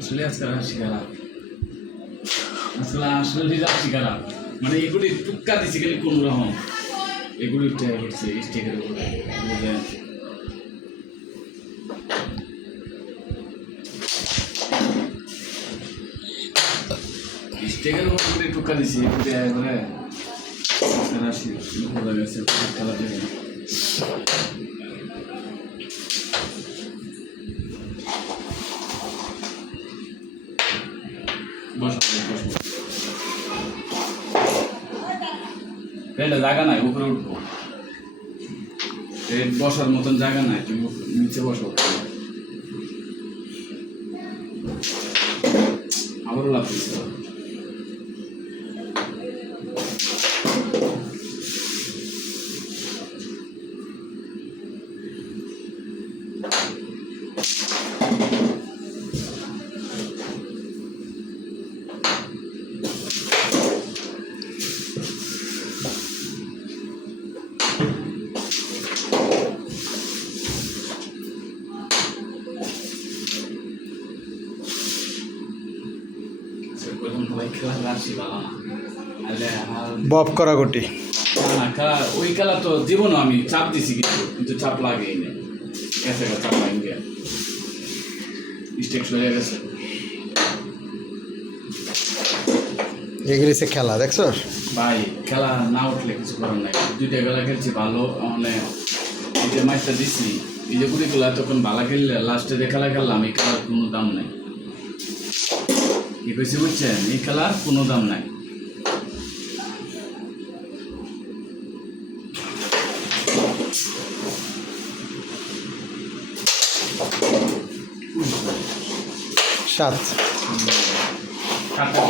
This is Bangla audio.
আসলে আজকে রাশি খারাপ, আসলে রাশি খারাপ। মানে এগুলি টুক্কা দিচ্ছে গেলে কোন রকম, এগুলি ট্রাই করছে স্টেকের উপরে স্টেকের উপরে টুক্কা দিচ্ছে এগুলি রাশি বোঝা গেছে খেলা থেকে। জায়গা নাই, উপরে উঠবো, বসার মতন জায়গা নাই, তুমি নিচে বসো। আবারও লাভ দিচ্ছে। বব করা গটি না খেলা, ওই খেলা তো জীবনও আমি চাপ দিছি কিন্তু চাপ লাগেই না, গেছে চাপ লাগেনি, স্টেক চলে গেছে। এগুলি সে খেলা দেখছো ভাই, খেলা না উঠলে কিছু করার নাই। দুইটা খেলা খেলছি ভালো, মানে এই যে ম্যাচটা দিচ্ছি, এই যে গুলিগুলো এতক্ষণ ভালো খেললে লাস্টে যে খেলা খেললাম, এই খেলার কোনো দাম নাই। কি কইছি বুঝছেন, এই খেলার কোনো দাম নাই। সাত কাটতে